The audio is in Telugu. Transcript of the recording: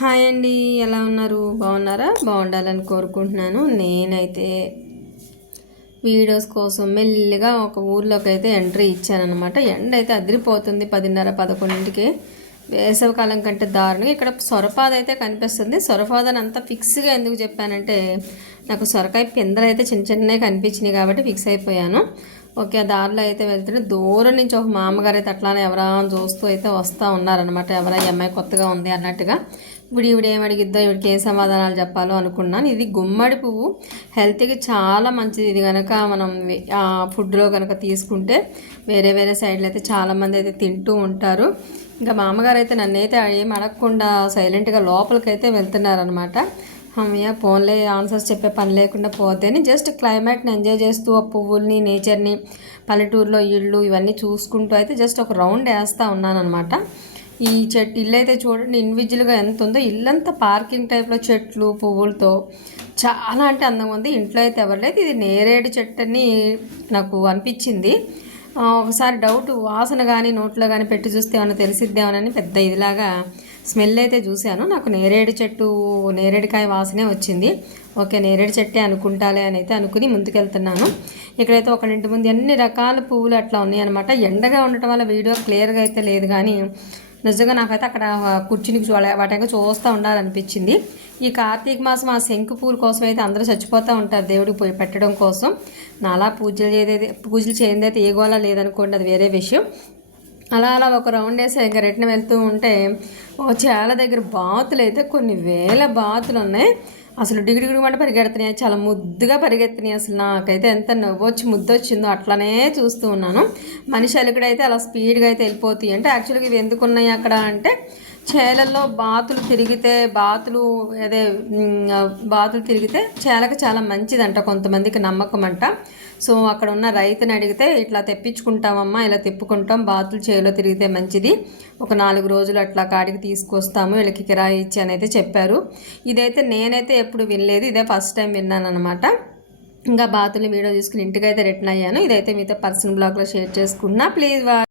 హాయ్ అండి ఎలా ఉన్నారు? బాగున్నారా? బాగుండాలని కోరుకుంటున్నాను. నేనైతే వీడియోస్ కోసం మెల్లిగా ఒక ఊర్లోకి అయితే ఎంట్రీ ఇచ్చానమాట ఎండ అయితే అదిరిపోతుంది పదిన్నర పదకొండింటికి. వేసవికాలం కంటే దారుణంగా ఇక్కడ సొరపాద అయితే కనిపిస్తుంది. సొరపాదని అంతా ఫిక్స్గా ఎందుకు చెప్పానంటే నాకు సొరకాయ పిందలు అయితే చిన్న చిన్నవి కనిపించినాయి కాబట్టి ఫిక్స్ అయిపోయాను. ఓకే దారిలో అయితే వెళ్తుంటే దూరం నుంచి ఒక మామగారు అయితే అట్లానే ఎవరా చూస్తూ అయితే వస్తూ ఉన్నారనమాట ఎవరా ఈ అమ్మాయి కొత్తగా ఉంది అన్నట్టుగా. ఇప్పుడు ఈవిడ ఏం అడిగిద్దో ఈవిడికి ఏం సమాధానాలు చెప్పాలో అనుకున్నాను. ఇది గుమ్మడి పువ్వు. హెల్త్కి చాలా మంచిది. ఇది కనుక మనం ఫుడ్లో కనుక తీసుకుంటే వేరే వేరే సైడ్లో అయితే చాలామంది అయితే తింటూ ఉంటారు. ఇంకా మామగారు అయితే నన్ను అయితే ఏం అడగకుండా సైలెంట్గా లోపలికైతే వెళ్తున్నారనమాట అమ్మయ్య ఫోన్లే ఆన్సర్స్ చెప్పే పని లేకుండా పోతేనే జస్ట్ క్లైమేట్ని ఎంజాయ్ చేస్తూ ఆ పువ్వుల్ని నేచర్ని పల్లెటూరులో ఇళ్ళు ఇవన్నీ చూసుకుంటూ అయితే జస్ట్ ఒక రౌండ్ వేస్తూ ఉన్నానమాట ఈ చెట్టు ఇల్లు అయితే చూడండి ఇండివిజువల్గా ఎంత ఉందో ఇల్లంతా పార్కింగ్ టైప్లో చెట్లు పువ్వులతో చాలా అంటే అందంగా ఉంది. ఇంట్లో అయితే ఎవరు లేదు. ఇది నేరేడు చెట్టు అని నాకు అనిపించింది. ఒకసారి డౌట్ వాసన కానీ నోట్లో కానీ పెట్టి చూస్తే ఏమైనా తెలిసిద్దేమోనని పెద్ద ఇదిలాగా స్మెల్ అయితే చూశాను. నాకు నేరేడు చెట్టు నేరేడుకాయ వాసనే వచ్చింది. ఓకే నేరేడు చెట్టే అనుకుంటాలే అని అయితే అనుకుని ముందుకెళ్తున్నాను. ఇక్కడైతే ఒకరింటి ముందు అన్ని రకాల పువ్వులు అట్లా ఉన్నాయి అనమాట ఎండగా ఉండటం వల్ల వీడియో క్లియర్గా అయితే లేదు కానీ నిజంగా నాకైతే అక్కడ కుర్చీని వాటంగా చూస్తూ ఉండాలనిపించింది. ఈ కార్తీక మాసం ఆ శంకు పూల కోసం అయితే అందరూ చచ్చిపోతూ ఉంటారు దేవుడికి పోయి పెట్టడం కోసం. నాలా పూజలు చేసేది పూజలు చేయండి అయితే ఏ గోళ లేదనుకోండి అది వేరే విషయం. అలా అలా ఒక రౌండ్ వేసి ఇంకా రిటర్న్ వెళ్తూ ఉంటే ఓ చాలా దగ్గర బాతులు అయితే కొన్ని వేల బాతులు ఉన్నాయి. అసలు డిగిడిగిడి డిగ్రీ మంట పరిగెడుతున్నాయి. చాలా ముద్దుగా పరిగెత్తినాయి అసలు నాకైతే ఎంత నవ్వొచ్చి ముద్దు వచ్చిందో అట్లానే చూస్తూ ఉన్నాను. మనిషి అలుగుడైతే అలా స్పీడ్గా అయితే వెళ్ళిపోతాయి. అంటే యాక్చువల్గా ఇవి ఎందుకు ఉన్నాయి అక్కడ అంటే చేలల్లో బాతులు తిరిగితే బాతులు అదే బాతులు తిరిగితే చేలకు చాలా మంచిదంట కొంతమందికి నమ్మకం అంట. సో అక్కడ ఉన్న రైతుని అడిగితే ఇట్లా తెప్పించుకుంటామమ్మా ఇలా తిప్పుకుంటాం బాతులు చేలో తిరిగితే మంచిది. ఒక నాలుగు రోజులు అట్లా కాడికి తీసుకొస్తాము వీళ్ళకి కిరాయి ఇచ్చి అని అయితే చెప్పారు. ఇదైతే నేనైతే ఎప్పుడు వినలేదు ఇదే ఫస్ట్ టైం విన్నాను అనమాట ఇంకా బాతులు వీడియో తీసుకుని ఇంటికైతే రిటర్న్ అయ్యాను. ఇదైతే మీతో పర్సనల్ బ్లాగ్లో షేర్ చేసుకున్నా. ప్లీజ్ వా